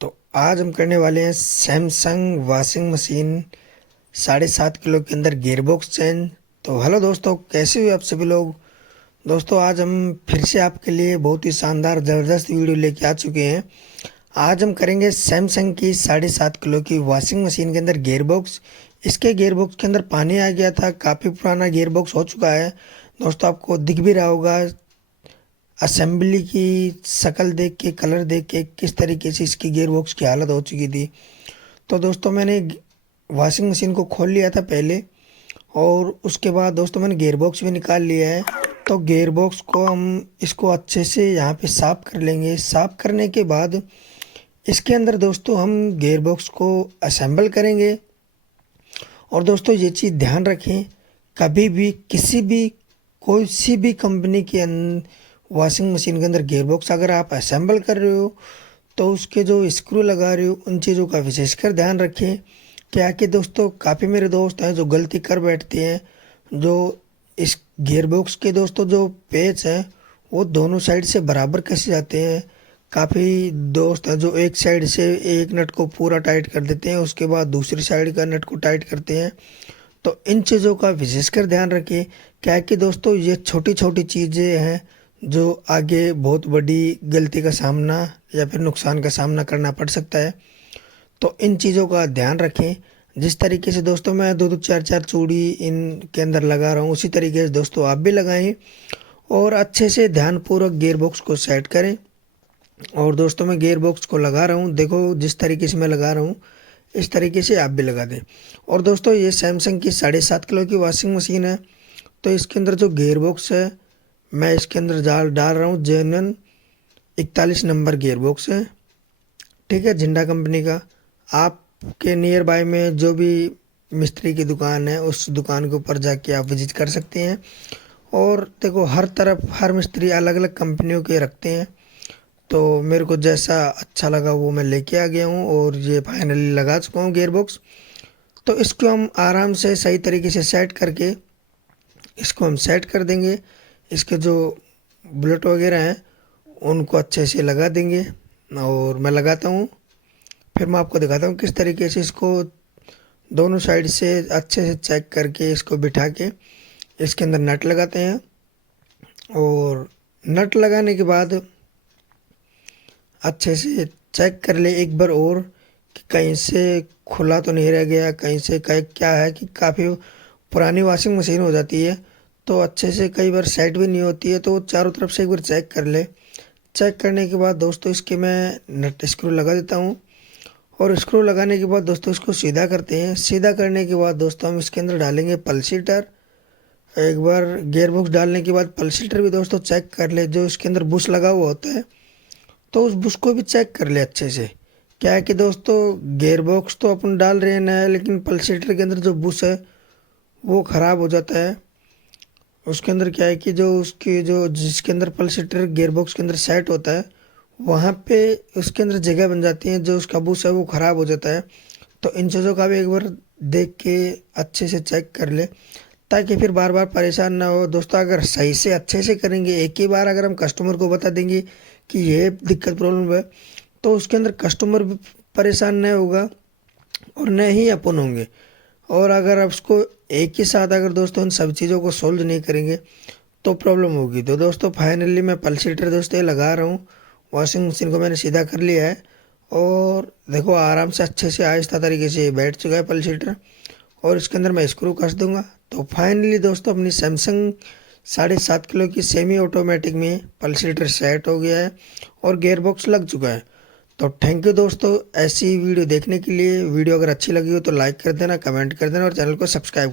तो आज हम करने वाले हैं सैमसंग वॉशिंग मशीन 7.5 किलो के अंदर गियरबॉक्स चेंज। तो हेलो दोस्तों, कैसे हो आप सभी लोग। दोस्तों आज हम फिर से आपके लिए बहुत ही शानदार ज़बरदस्त वीडियो लेके आ चुके हैं। आज हम करेंगे सैमसंग की 7.5 किलो की वॉशिंग मशीन के अंदर गियरबॉक्स। इसके गियरबॉक्स के अंदर पानी आ गया था, काफ़ी पुराना गियरबॉक्स हो चुका है। दोस्तों आपको दिख भी रहा होगा असेंबली की शक्ल देख के, कलर देख के किस तरीके से इसकी गियरबॉक्स की हालत हो चुकी थी। तो दोस्तों मैंने वॉशिंग मशीन को खोल लिया था पहले, और उसके बाद दोस्तों मैंने गियरबॉक्स भी निकाल लिया है। तो गियरबॉक्स को हम इसको अच्छे से यहाँ पे साफ कर लेंगे। साफ करने के बाद इसके अंदर दोस्तों हम गियरबॉक्स को असेंबल करेंगे। और दोस्तों ये चीज़ ध्यान रखें, कभी भी किसी भी कोई सी भी कंपनी के वॉशिंग मशीन के अंदर गियरबॉक्स अगर आप असेंबल कर रहे हो तो उसके जो स्क्रू लगा रहे हो उन चीज़ों का विशेषकर ध्यान रखें। क्या कि दोस्तों काफ़ी मेरे दोस्त हैं जो गलती कर बैठते हैं, जो इस गियरबॉक्स के दोस्तों जो पेच हैं वो दोनों साइड से बराबर कसे जाते हैं। काफ़ी दोस्त हैं जो एक साइड से एक नट को पूरा टाइट कर देते हैं, उसके बाद दूसरी साइड का नट को टाइट करते हैं। तो इन चीज़ों का विशेषकर ध्यान रखें। क्या कि दोस्तों ये छोटी छोटी चीज़ें हैं जो आगे बहुत बड़ी गलती का सामना या फिर नुकसान का सामना करना पड़ सकता है। तो इन चीज़ों का ध्यान रखें। जिस तरीके से दोस्तों मैं दो दो चार चार चूड़ी इनके अंदर लगा रहा हूँ, उसी तरीके से दोस्तों आप भी लगाएं और अच्छे से ध्यानपूर्वक गियरबॉक्स को सेट करें। और दोस्तों मैं गियरबॉक्स को लगा रहा हूँ, देखो जिस तरीके से मैं लगा रहा हूँ इस तरीके से आप भी लगा दें। और दोस्तों ये सैमसंग की 7.5 किलो की वॉशिंग मशीन है। तो इसके अंदर जो गियरबॉक्स है मैं इसके अंदर डाल रहा हूँ जेनन 41 नंबर गियरबॉक्स है, ठीक है, झंडा कंपनी का। आपके नियर बाय में जो भी मिस्त्री की दुकान है उस दुकान के ऊपर जाके आप विजिट कर सकते हैं। और देखो हर तरफ हर मिस्त्री अलग अलग कंपनियों के रखते हैं, तो मेरे को जैसा अच्छा लगा वो मैं लेके आ गया हूँ और ये फाइनली लगा चुका हूँ गियरबॉक्स। तो इसको हम आराम से सही तरीके से सेट करके इसको हम सेट कर देंगे। इसके जो बुलेट वगैरह हैं उनको अच्छे से लगा देंगे और मैं लगाता हूँ, फिर मैं आपको दिखाता हूँ किस तरीके से इसको दोनों साइड से अच्छे से चेक करके इसको बिठा के इसके अंदर नट लगाते हैं। और नट लगाने के बाद अच्छे से चेक कर ले एक बार और कि कहीं से खुला तो नहीं रह गया, कहीं से कहीं क्या है कि काफ़ी पुरानी वॉशिंग मशीन हो जाती है तो अच्छे से कई बार सेट भी नहीं होती है, तो चारों तरफ से एक बार चेक कर ले। चेक करने के बाद दोस्तों इसके मैं नट स्क्रू लगा देता हूँ। और स्क्रू लगाने के बाद दोस्तों इसको सीधा करते हैं। सीधा करने के बाद दोस्तों हम इसके अंदर डालेंगे पल्सीटर। एक बार गियरबॉक्स डालने के बाद पल्सीटर भी दोस्तों चेक कर ले, जो इसके अंदर बुश लगा हुआ होता है तो उस बुश को भी चेक कर ले अच्छे से। क्या है कि दोस्तों गियरबॉक्स तो अपन डाल रहे हैं नया, लेकिन पल्सीटर के अंदर जो बुश है वो ख़राब हो जाता है। उसके अंदर क्या है कि जो उसकी जो जिसके अंदर पल्सीटर गियरबॉक्स के अंदर सेट होता है वहाँ पे उसके अंदर जगह बन जाती है, जो उसका बुश है वो ख़राब हो जाता है। तो इन चीज़ों का भी एक बार देख के अच्छे से चेक कर ले, ताकि फिर बार बार परेशान ना हो। दोस्तों अगर सही से अच्छे से करेंगे, एक ही बार अगर हम कस्टमर को बता देंगे कि ये दिक्कत प्रॉब्लम है, तो उसके अंदर कस्टमर भी परेशान नहीं होगा और न ही अपन होंगे। और अगर आप उसको एक ही साथ अगर दोस्तों इन सब चीज़ों को सोल्व नहीं करेंगे तो प्रॉब्लम होगी। तो दोस्तों फाइनली मैं पल्सीटर दोस्तों ये लगा रहा हूँ। वॉशिंग मशीन को मैंने सीधा कर लिया है और देखो आराम से अच्छे से आहिस्ता तरीके से बैठ चुका है पल्सीटर। और इसके अंदर मैं स्क्रू कस दूंगा। तो फाइनली दोस्तों अपनी सैमसंग 7.5 किलो की सेमी ऑटोमेटिक में पल्सीटर सेट हो गया है और गियरबॉक्स लग चुका है। तो थैंक यू दोस्तों ऐसी वीडियो देखने के लिए। वीडियो अगर अच्छी लगी हो तो लाइक कर देना, कमेंट कर देना और चैनल को सब्सक्राइब